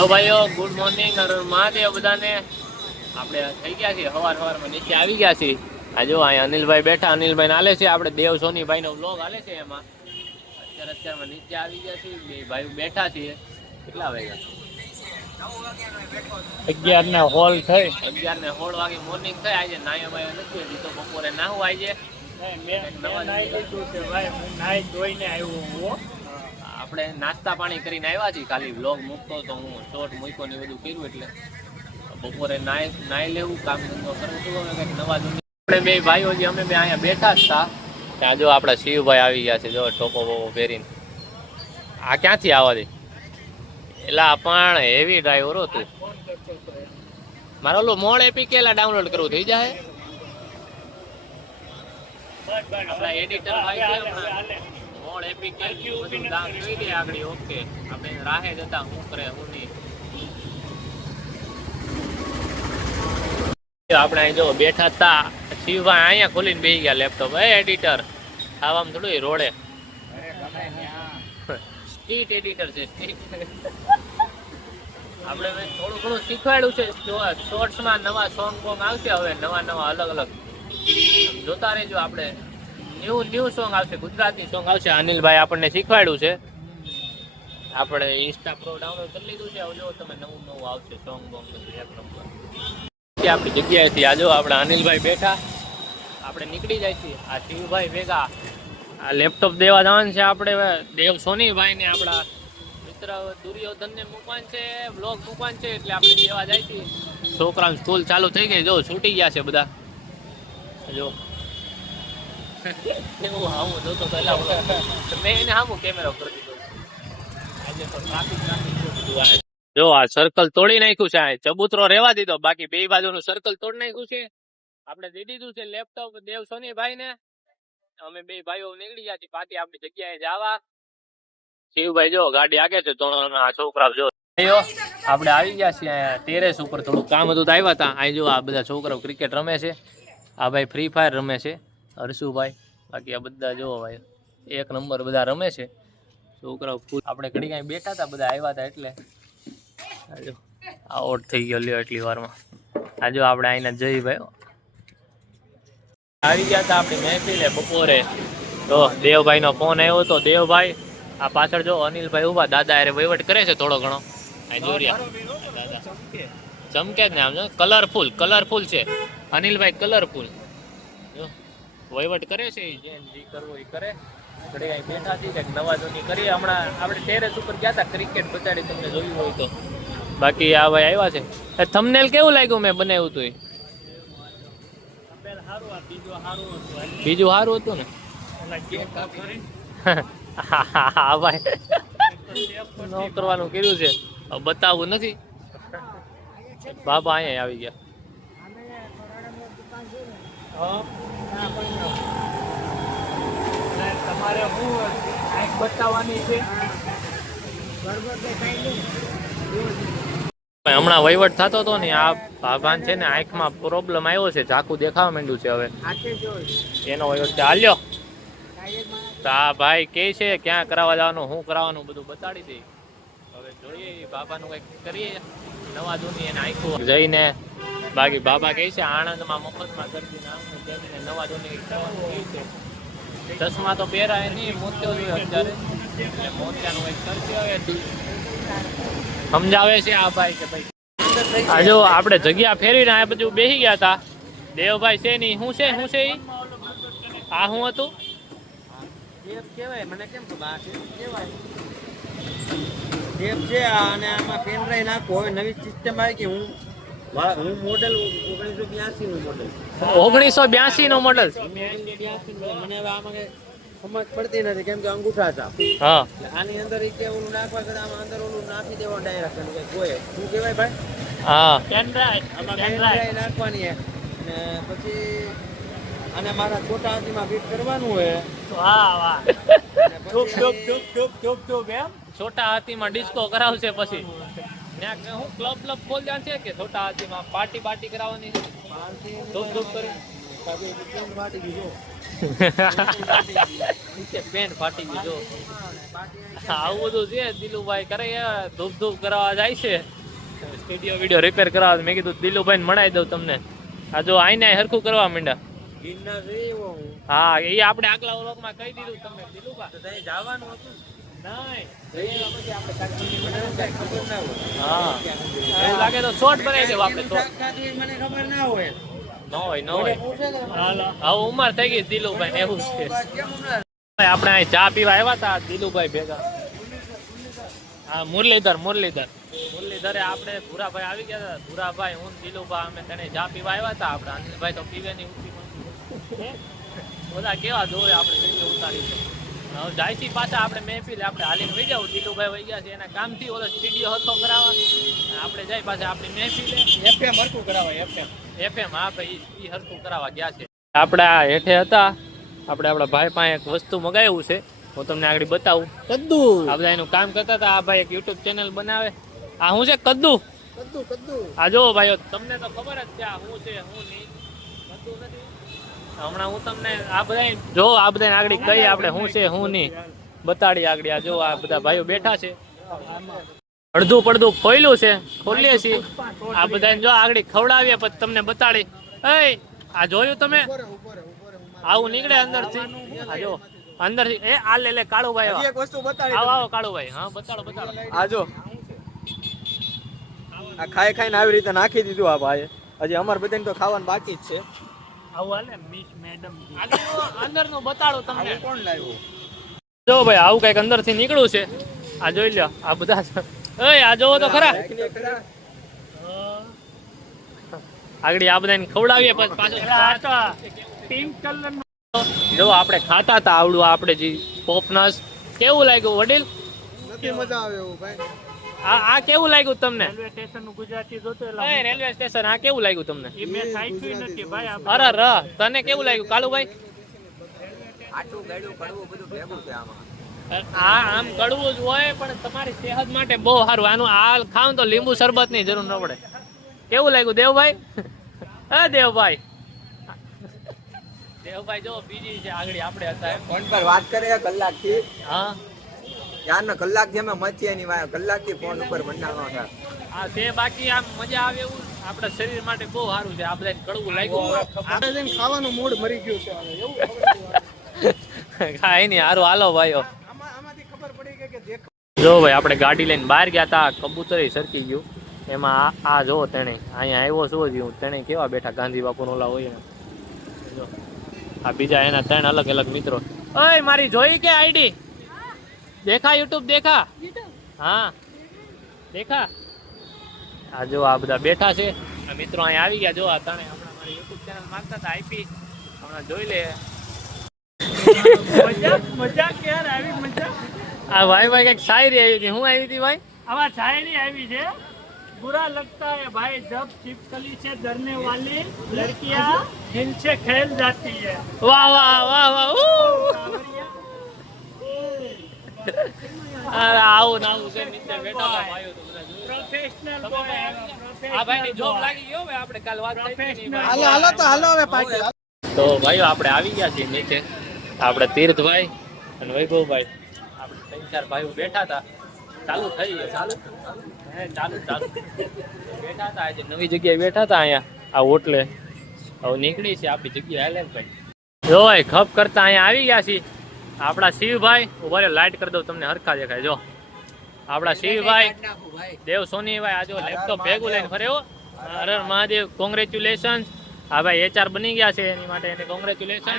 Hello ભાઈઓ, good morning. Mahadev બધાને. આપણે થઈ ગયા છીએ સવારમાં નીચે આવી ગયા છીએ. આ જો અહીંયા અનિલભાઈ બેઠા, અનિલભાઈ હાલે છે આપણે દેવ સોનીભાઈ નો વ્લોગ હાલે છે એમાં. અત્યારમાં નીચે આવી ગયા છીએ, બે ભાઈઓ બેઠા છીએ. કેટલા વાગ્યા? 11 ને હોલ થઈ. 11 ને 16 વાગે મોર્નિંગ થઈ. આજે નાયા ભાઈ નથી હજી તો બપોરે નાહું આજે. આપણે નાસ્તા પાણી કરીને આવ્યા છીએ. ખાલી વ્લોગ મૂકતો તો હું શોર્ટ મૂક્યો ને બધું કર્યું એટલે બપોરે નાઈ લેવું, કામ ધંધો કરવું હતું. હવે કંઈક નવા જૂની આપણે બે ભાઈઓ જે અમે બે અહીંયા બેઠા જ હતા ત્યાં જો આપણા શિવભાઈ આવી ગયા છે. જો ટોપો બોપો પહેરીને. આ ક્યાંથી આવવા દે? એલા પણ હેવી ડ્રાઈવર હતું. મારો ઓલું મોડ એપી કેલા ડાઉનલોડ કરવું થઈ જાય. આપણા એડિટર ભાઈ છે મોડ એપી કે બધું દામ જોઈ લે આગળ. ઓકે, આપણે રાહે જતા હું કરે હું નહીં. આપણે અહીં જો બેઠા હતા. શિવભાઈ અહીંયા ખોલીને બેસી ગયા લેપટોપ. એડિટર આવામાં થોડું રોડે સ્ટ્રીટ એડિટર છે. આપણે થોડું ઘણું શીખવાડ્યું છે. શોર્ટ્સમાં નવા સોંગ બોંગ આવશે હવે, નવા અલગ અલગ જોતા રહેજો. આપણે ન્યૂ સોંગ આવશે, ગુજરાતી સોંગ આવશે. અનિલભાઈ આપણને શીખવાડ્યું છે. આપણે ઇન્સ્ટા પ્રો ડાઉનલોડ કરી લીધું છે. હવે જો તમે નવું આવશે સોંગ બોંગ બધું એક નંબર. આપણી જગ્યાએથી આ જો આપણે અનિલભાઈ બેઠા, આપણે નીકળી જાય છીએ. આ શિવભાઈ ભેગા આ લેપટોપ દેવા જવાનું છે. આપણે દેવ સોનીભાઈ ને આપણા મિત્ર દુર્યોધન ને મૂકવાનું છે, બ્લોગ મૂકવાનું છે એટલે આપણે દેવા જાય છીએ. છોકરાઓ સ્કૂલ ચાલુ થઈ ગઈ, જો છૂટી ગયા છે બધા. જો એવું આવું જોતો પહેલા મેં એને આવું કેમેરો કરી દીધો. આજે તો ટ્રાફિક બધું. જો આ સર્કલ તોડી નાખ્યું છે. આ ચબૂતરો રહેવા દીધો, બાકી બે બાજુનું સર્કલ તોડી નાખ્યું છે. આપણે દઈ દીધું છે લેપટોપ દેવ સોનીભાઈ ને. અમે બે ભાઈઓ નીકળી ગયા છીએ પાછી આપણી જગ્યાએ જવા. શિવભાઈ જો ગાડી આગે છે તો આ છોકરા જો આપણે આવી ગયા છીએ અહીંયા ટેરેસ ઉપર. થોડું કામ હતું તો આવ્યા હતા. અહીં જો આ બધા છોકરાઓ ક્રિકેટ રમે છે. આ ભાઈ ફ્રી ફાયર રમે છે, હર્ષુભાઈ. બાકી આ બધા જો ભાઈ એક નંબર બધા રમે છે છોકરાઓ. આપણે ઘડી કાંઈ બેઠા હતા, બધા આવ્યા હતા એટલે જો આઉટ થઈ ગયો લ્યો એટલી વારમાં. આ જો આપણે અહીંના જયભાઈ આવી ગયા હતા આપણી મહેફિલે બપોરે. તો દેવભાઈ નો ફોન આવ્યો હતો. દેવભાઈ આ પાછળ જો અનિલભાઈ ઉભા, દાદા અરે વહીવટ કરે છે થોડો ઘણો. અહીં દોરિયા ચમકે જ ને આમ જો કલરફુલ છે અનિલભાઈ, કલરફુલ જો વહીવટ કરે છે. જે કરવો એ કરે. ઘડી અહીં બેઠા છીએ, કંઈક નવા જૂની કરીએ. હમણાં આપણે ટેરેસ ઉપર ગયા હતા, ક્રિકેટ બતાડી તમને જોયું હોય તો. બાકી આ ભાઈ આવ્યા છે. થંબનેલ કેવું લાગ્યું મેં બનાવ્યું હતું? બીજું સારું હતું ને? હા ભાઈ ન કરવાનું કર્યું છે, બતાવવું નથી. બાબા અહીંયા આવી ગયા. તમારે શું આંખ બતાવવાની છે? હમણાં વહીવટ થતો હતો ને, આ ભાભાન છે ને આંખમાં પ્રોબ્લેમ આવ્યો છે, ઝાકું દેખાવા માંડ્યું છે. હવે એનો વહીવટ ચાલ્યો. તો આ ભાઈ કે છે ક્યાં કરાવવા જવાનું, શું કરાવવાનું બધું બતાડી દે. હવે જોઈએ બાબાનું કંઈક કરીએ નવા જૂની એને આંખું જઈને. બાકી બાબા કહે છે આણંદમાં મફતમાં દર્દી નવા જૂની કરવાનું કહે છે. ચશ્મા તો પહેરાય નહીં, મોત્યો જોઈએ અત્યારે એટલે મોતિયાનું કંઈક કરશે. હવે સમજાવે છે આ ભાઈ કે ભાઈ આ જો આપણે જગ્યા ફેરવીને આ બધું બેસી ગયા હતા. દેવભાઈ છે નહીં, શું છે એ? આ શું હતું? કહેવાય મને કેમ ખબર છે. અને આમાં પેન ડ્રાઈવ નાખો. હવે નવી સિસ્ટમ આવી કે હું મોડેલ 1982 નું મોડેલ. 1982 નો મોડેલ. મને હવે આમાં સમજ પડતી નથી કેમ કે અંગૂઠા હતા. હા, આની અંદર કે ઓલું નાખવા કરતા આમાં અંદર ઓલું નાખી દેવા ડાયરેક્ટ. કોઈ શું કહેવાય ભાઈ? હા, પેન ડ્રાઈવ નાખવાની અને પછી અને મારા છોટા હાથીમાં ફિટ કરવાનું હોય. છોટા હાથીમાં ડિસ્કો કરાવશે પછી. હું ક્લબ ખોલ છે કે છોટા હાથીમાં પાર્ટી કરાવવાની ધૂપ કરી નીચે પેન્ટ ફાટી ગયું જો. આવું બધું છે દિલુભાઈ કરે ધૂપ ધૂપ કરાવવા જાય છે સ્ટુડિયો વિડિયો રિપેર કરાવવા. મેં કીધું દિલુભાઈને મળાઈ દઉં તમને. આ જો આઈને હરખું કરવા માંડ્યા. ગિરનાર છે એવો હું. હા એ આપણે આગલા વ્લોગમાં કહી દીધું તમને દિલુભા. તો ત્યાં જવાનું હતું નહીં જઈએ પછી આપણે કાંઈ મને ખબર ના હોય. હા એવું લાગે તો શોર્ટ બનાવી દેવું આપણે શોર્ટ. શાકભાજી મને ખબર ના હોય. ન હોય ન હોય. પૂછે ને હવે ઉંમર થઈ ગઈ દિલુભાઈ ને એવું છે. કેમ હમણાં આપણે અહીં ચા પીવા આવ્યા હતા દિલુભાઈ ભેગા. હા મુરલીધરે આપણે ભૂરાભાઈ આવી ગયા હતા. ભૂરાભાઈ હું દિલુભાઈ અમે તને ચા પીવા આવ્યા હતા. આપણે અનિલભાઈ તો પીવે નહીં ઊંચી બધા કેવા જોવે આપણે વિડીયો ઉતારી છે. હવે જાયસી પાછા આપણે મહેફિલ આપણે હાલીને વહી જાવ. દિલુભાઈ વહી ગયા છે એના કામથી ઓલો સ્ટુડિયો હતો કરાવવા. આપણે જાય પાછા આપણી મહેફિલે એફએમ હરખું કરાવાય એફએમ હા ભાઈ ઈ હરખું કરાવવા ગયા છે. આપણા હેઠે હતા આપણે આપણા ભાઈ પાસે એક વસ્તુ મગાવ્યું છે. હું તમને આગળ બતાવું. કદ્દુ આ બધા એનું કામ કરતા હતા. આ ભાઈ એક યુટ્યુબ ચેનલ બનાવે. આ શું છે કદ્દુ? કદ્દુ આ જો ભાઈઓ તમને તો ખબર જ છે આ શું છે શું નહીં. કદ્દુ નથી. હમણાં હું તમને આ બધા જો આ બધા આગળ કઈ આપણે શું છે શું નહીં બતાડી આગળ. આ જો આ બધા ભાઈઓ બેઠા છે. અડધું પડધું ખોલ્યું છે ખોલીએ છીએ. આ બધા જો આગળ ખવડાવીએ પછી તમને બતાડી. એ આ જોયું તમે આવું નીકળે અંદરથી. આ જો અંદરથી એ આ લે કાળુભાઈ એક વસ્તુ બતાડી આવો આવો કાળુભાઈ. હા બતાડો આ જો આ ખાઈ ખાઈને આવી રીતે નાખી દીધું આ ભાઈ. હજી અમારે બધાને તો ખાવાનું બાકી જ છે. આવું હાલે મિસ મેડમ અંદરનું બતાડો તમને. કોણ લાવ્યું? જો ભાઈ આવું કઈક અંદરથી નીકળ્યું છે. આ જોઈ લો આ બધા એ આ જોવો તો ખરા. આગળ આ બધાને ખવડાવીએ પછી પાછો પિંક કલર જો આપણે ખાતા હતા આવડું આપણે જે પોપનસ કેવું લાગ્યું વડીલ? નથી મજા આવે એવું ભાઈ. આ કેવું લાગ્યું તમને? રેલવે સ્ટેશન નું ગુજરાતી જોતો એ રેલવે સ્ટેશન આ કેવું લાગ્યું તમને? એ મેં સાઈઠું નથી ભાઈ. અરે ર તને કેવું લાગ્યું કાલુભાઈ? આટલું ગાડું પડવું બધું ભેગું છે આમાં. આ આમ કડવું જ હોય પણ તમારી સેહત માટે બહુ સારું. આનું આ ખાવ તો લીંબુ શરબત ની જરૂર ન પડે. કેવું લાગ્યું દેવભાઈ? હે દેવભાઈ દેવભાઈ જો બીજી છે આગળ આપણે હતા ફોન પર વાત કરે કલાકથી. હા યાર કલાકથી અમે મચીએ ની વાય કલાકથી ફોન ઉપર બનાવવાનો હતા. આ તે બાકી આમ મજા આવે એવું આપણા શરીર માટે બહુ સારું છે. આ બધા કડવું લાગ્યું આપણે ખાવાનું મૂડ મરી ગયું છે હવે એવું કાંઈ નહીં સારું હાલો ભાઈઓ. આમાંથી ખબર પડી ગઈ કે દેખ જો ભાઈ આપણે ગાડી લઈને બહાર ગયા હતા. કબૂતર સરકી ગયું એમાં આ જો તેને અહીંયા આવ્યો શું થયું તેને કેવા બેઠા ગાંધી બાપુનો ઓલા હોય ને. જો આ બીજા એના 3 અલગ અલગ મિત્રો. ઓય મારી જોઈ કે આઈડી દેખા યુટ્યુબ દેખા? હા દેખા. આ જો આ બધા બેઠા છે આ મિત્રો અહીંયા આવી ગયા. જો આ તણે હમણાં મારી યુટ્યુબ ચેનલ માંગતા હતા આપી હમણાં જોઈ લે. મજા ક્યારે આવી મજા? આ ભાઈ કઈક શાયરી આવી હતી. હું આવી હતી ભાઈ? આવા શાયરી આવી છે. बुरा लगता है भाई जब छिपकली से डरने वाली लड़कियां इनसे खेल जाती है. વાહ વાહ વાહ વાહ અરે આવું ના આવું છે નીચે બેઠા હતા ભાઈઓ તો બધા જોયું. પ્રોફેશનલ આ ભાઈની જોબ લાગી ગયો ભાઈ આપણે કાલ વાત થઈ હતી ને ભાઈ. હાલો તો હાલો હવે પાછી. તો ભાઈઓ આપણે આવી ગયા છીએ નીચે. આપણે તીર્થભાઈ અને વૈભવભાઈ આપણે 3-4 ભાઈઓ બેઠા હતા. ચાલુ થઈ ગયું ચાલુ ચાલુ બેઠા હતા. આજે નવી જગ્યાએ બેઠા હતા અહીંયા આ હોટલે. હવે નીકળી છે આપણી જગ્યાએ હાલે ભાઈ. જો ભાઈ ખપ કરતા અહીંયા આવી ગયા છીએ. આપણા શિવભાઈ ઉભા રહ્યો લાઈટ કરી દઉં તમને હરખા દેખાય. જો આપણા શિવભાઈ દેવ સોનીભાઈ આ જો લેપટોપ ભેગું લઈને ફરે હો. અરે મહાદેવ કોંગ્રેચ્યુલેશન. હા ભાઈ HR બની ગયા છે એની માટે એને કોંગ્રેચ્યુલેશન.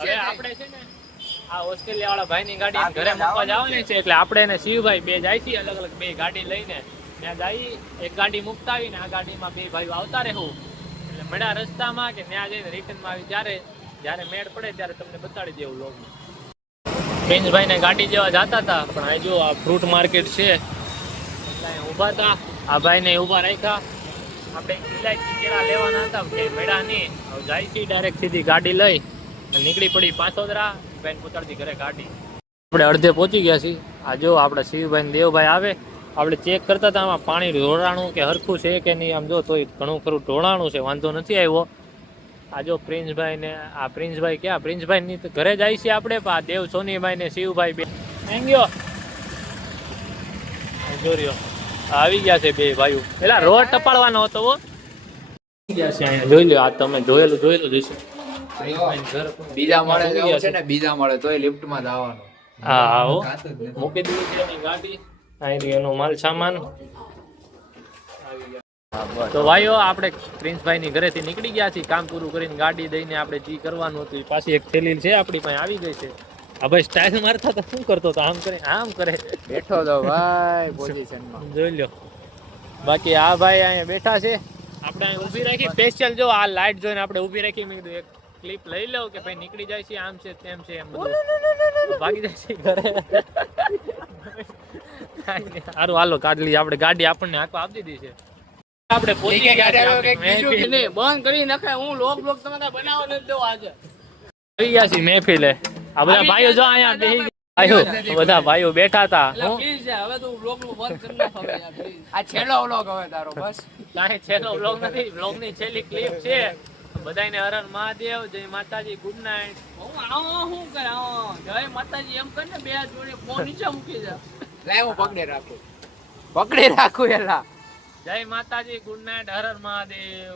હવે આપણે છે ને આ ઓસ્ટ્રેલિયા વાળા ભાઈની ગાડી ઘરે મૂકવા જવાની છે એટલે આપણે એને શિવભાઈ બે જાય છે અલગ અલગ 2 ગાડી લઈને ત્યાં જઈ. એક ગાડી મૂકતા આવીને આ ગાડીમાં 2 ભાઈઓ આવતા રહેવું એટલે મળ્યા રસ્તામાં કે ત્યાં જઈને રિટર્નમાં આવી જ્યારે મેળ પડે ત્યારે તમને બતાડી દેવું લોગમાં. પ્રિન્સભાઈને ગાડી જેવા જતા હતા પણ આ જો આ ફ્રૂટ માર્કેટ છે એટલે અહીંયા ઊભા હતા. આ ભાઈને ઊભા રાખ્યા. આપણે ઇલાયચી કેળા લેવાના હતા કે મેળા નહીં. હવે જાય છે ડાયરેક્ટ સીધી ગાડી લઈ નીકળી પડી પાછોદરા. બેન પુતળથી ઘરે ગાડી. આપણે અડધે પહોંચી ગયા છીએ. આ જો આપણે શિવભાઈ દેવભાઈ આવે આપણે ચેક કરતા હતા આમાં પાણી ઢોળાણું કે હરખું છે કે નહીં. આમ જો તોય ઘણું ખરું ઢોળાણું છે વાંધો નથી આવ્યો. આ જો પ્રિન્સભાઈ ને આ પ્રિન્સભાઈ ક્યાં પ્રિન્સભાઈ ની તો ઘરે જાય છે આપણે પણ આ દેવ સોનીભાઈ ને શિવભાઈ બે ગયો જોર્યો આવી ગયા છે બે ભાઈઓ પેલા રોડ ટપાડવાનો હતો હો આવી ગયા છે અહીંયા જોઈ લો આ તમે જોયેલું જઈશ બીજા માળે જવું છે ને બીજા માળે તોય લિફ્ટ માં જવાનું હા આવો મૂકી દીધી છે એની ગાડી અહીંથી એનો માલ સામાન તો ભાઈઓ આપણે પ્રિન્સભાઈ ની ઘરેથી નીકળી ગયા છીએ કામ પૂરું કરીને ગાડી દઈને આપણે જે કરવાનું હતું એ પાછી એક થેલી છે આપણી પાસે આવી ગઈ છે આ ભાઈ સ્ટાઇલ મારતા તો શું કરતો હતો આમ કરે બેઠો તો ભાઈ પોઝિશન માં જોઈ લો બાકી આ ભાઈ અહીંયા બેઠા છે આપણે અહીં ઊભી રાખી સ્પેશિયલ જો આ લાઈટ જોઈને આપણે ઊભી રાખી મેં કીધું એક ક્લિપ લઈ લો કે ભાઈ નીકળી જાય છે આમ છે તેમ છે એમ બધું ભાગી જાય છે ઘરે સારું હાલો કાઢ લઈએ આપણે ગાડી આપણને આખો આપી દીધી છે આપણે પહોંચી ગયા છીએ આપણી મહેફિલે. બંધ કરી નખાય હું લોક તમે કઈ બનાવો નથી દો આજે આવી ગયા છીએ મહેફિલે આ બધા ભાઈઓ જો અહીંયા બેહી ભાઈઓ બધા ભાઈઓ બેઠા હતા હું પ્લીઝ હવે તું લોક નું બંધ કરી નાખ હવે યાર, please. આ છેલ્લો વ્લોગ હવે તારો બસ કાંઈ છેલ્લો બ્લોગ નથી બ્લોગની છેલ્લી ક્લિપ છે બધાને હરણ મહાદેવ જય માતાજી ગુડ નાઇટ હું આવો શું કરે આવો જય માતાજી એમ કરીને બે હાથ જોડે ફોન નીચે મૂકી દે લાય હું પકડી રાખું એલા જય માતાજી ગુડ નાઇટ હરણ મહાદેવ